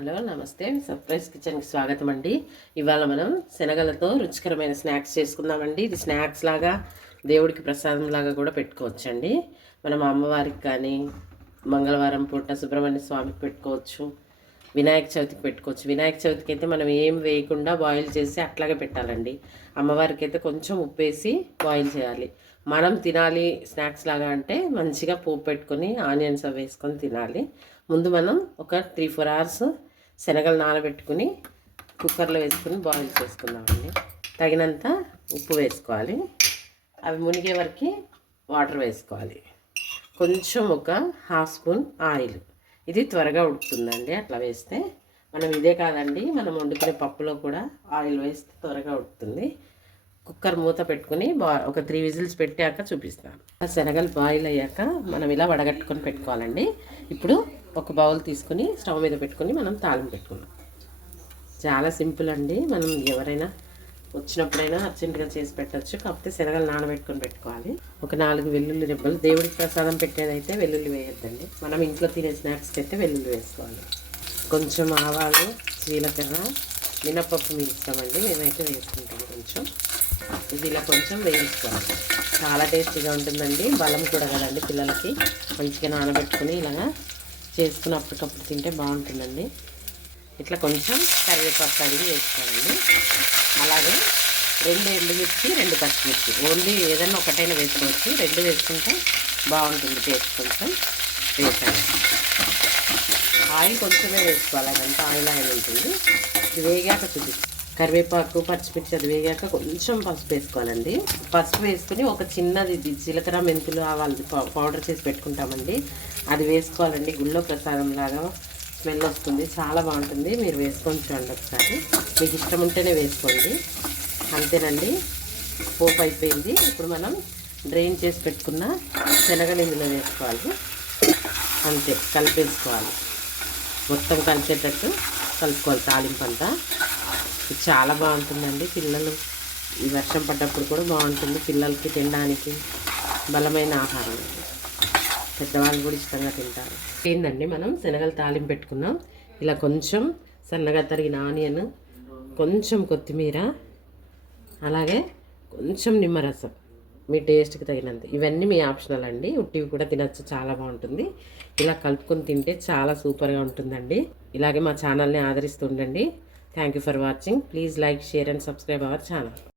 Hello నమస్తే surprise కిచెన్కి స్వాగతం అండి ఇవాళ మనం శనగలతో రుచికరమైన స్నాక్స్ చేసుకుందామండి ఇది స్నాక్స్ లాగా దేవుడికి ప్రసాదం లాగా కూడా పెట్టుకోవచ్చండి మనం అమ్మవారికి కానీ మంగళవారం పూట సుబ్రహ్మణ్య స్వామికి పెట్టుకోవచ్చు వినాయక చవితికి పెట్టుకోవచ్చు వినాయక చవితికి అయితే మనం ఏం వేయకుండా బాయిల్ చేసి అట్లాగే పెట్టాలండి అమ్మవారికి అయితే కొంచెం ఉప్పేసి బాయిల్ చేయాలి మనం తినాలి స్నాక్స్ లాగా అంటే మంచిగా పోపు పెట్టుకొని ఆనియన్స్ అవి వేసుకొని తినాలి ముందు మనం ఒక త్రీ ఫోర్ అవర్స్ శనగలు నానబెట్టుకుని కుక్కర్లో వేసుకుని బాయిల్ చేసుకుందామండి తగినంత ఉప్పు వేసుకోవాలి అవి మునిగే వరకు వాటర్ వేసుకోవాలి కొంచెం ఒక హాఫ్ స్పూన్ ఆయిల్ ఇది త్వరగా ఉడుకుతుందండి అట్లా వేస్తే మనం ఇదే కాదండి మనం వండుకునే పప్పులో కూడా ఆయిల్ వేస్తే త్వరగా ఉడుకుతుంది కుక్కర్ మూత పెట్టుకుని బా ఒక త్రీ విజిల్స్ పెట్టాక చూపిస్తాను శనగలు బాయిల్ అయ్యాక మనం ఇలా వడగట్టుకొని పెట్టుకోవాలండి ఇప్పుడు ఒక బౌల్ తీసుకుని స్టవ్ మీద పెట్టుకుని మనం తాలింపు పెట్టుకున్నాం చాలా సింపుల్ అండి మనం ఎవరైనా వచ్చినప్పుడైనా అర్జెంటుగా చేసి పెట్టచ్చు కాకపోతే శనగలు నానబెట్టుకొని పెట్టుకోవాలి ఒక నాలుగు వెల్లుల్లి రెబ్బలు దేవుడికి ప్రసాదం పెట్టేదైతే వెల్లుల్లి వేయొద్దండి మనం ఇంట్లో తినే స్నాక్స్కి అయితే వెల్లుల్లి వేసుకోవాలి కొంచెం ఆవాలు జీలకర్ర మినపప్పు మీ ఇష్టమండి మేమైతే వేసుకుంటాం కొంచెం ఇది ఇలా కొంచెం వేయించుకోవాలి చాలా టేస్టీగా ఉంటుందండి బలం కూడా కదండి పిల్లలకి మంచిగా నానబెట్టుకుని ఇలాగా చేసుకుని అప్పటికప్పుడు తింటే బాగుంటుందండి ఇట్లా కొంచెం కరివేపాకు కడిగి వేసుకోవాలండి అలాగే రెండు ఎండుమిర్చి రెండు పచ్చిమిర్చి ఓన్లీ ఏదైనా ఒకటైనా వేసుకోవచ్చు రెండు వేసుకుంటే బాగుంటుంది టేస్ట్ కొంచెం వేసాను ఆయిల్ కొంచెమే వేసుకోవాలి అదంతా ఆయిల్ ఆయిల్ ఉంటుంది ఇది వేగాక చూపిస్తాను కరివేపాకు పచ్చిమిర్చి అది వేగాక కొంచెం పసుపు వేసుకోవాలండి పసుపు వేసుకుని ఒక చిన్నది జీలకర్ర మెంతులు ఆవాలు పౌడర్ చేసి పెట్టుకుంటామండి అది వేసుకోవాలండి గుళ్ళో ప్రసాదం లాగా స్మెల్ వస్తుంది చాలా బాగుంటుంది మీరు వేసుకొని చూడండి ఒకసారి మీకు ఇష్టం ఉంటేనే వేసుకోండి అంతేనండి పోపు అయిపోయింది ఇప్పుడు మనం డ్రైన్ చేసి పెట్టుకున్న శనగ ఇందులో వేసుకోవాలి అంతే కలిపేసుకోవాలి మొత్తం కలిపేటట్టు కలుపుకోవాలి తాలింపు అంతా చాలా బాగుంటుందండి పిల్లలు ఈ వర్షం పడ్డప్పుడు కూడా బాగుంటుంది పిల్లలకి తినడానికి బలమైన ఆహారం పెద్దవాళ్ళు కూడా ఇష్టంగా తింటారు ఏంటండి మనం శనగలు తాలింపు పెట్టుకున్నాం ఇలా కొంచెం సన్నగా తరిగిన ఆనియన్ కొంచెం కొత్తిమీర అలాగే కొంచెం నిమ్మరసం మీ టేస్ట్కి తగినంత ఇవన్నీ మీ ఆప్షనల్ అండి ఉట్టివి కూడా తినచ్చు చాలా బాగుంటుంది ఇలా కలుపుకొని తింటే చాలా సూపర్గా ఉంటుందండి ఇలాగే మా ఛానల్ని ఆదరిస్తుండండి Thank you for watching. Please like, share and subscribe our channel.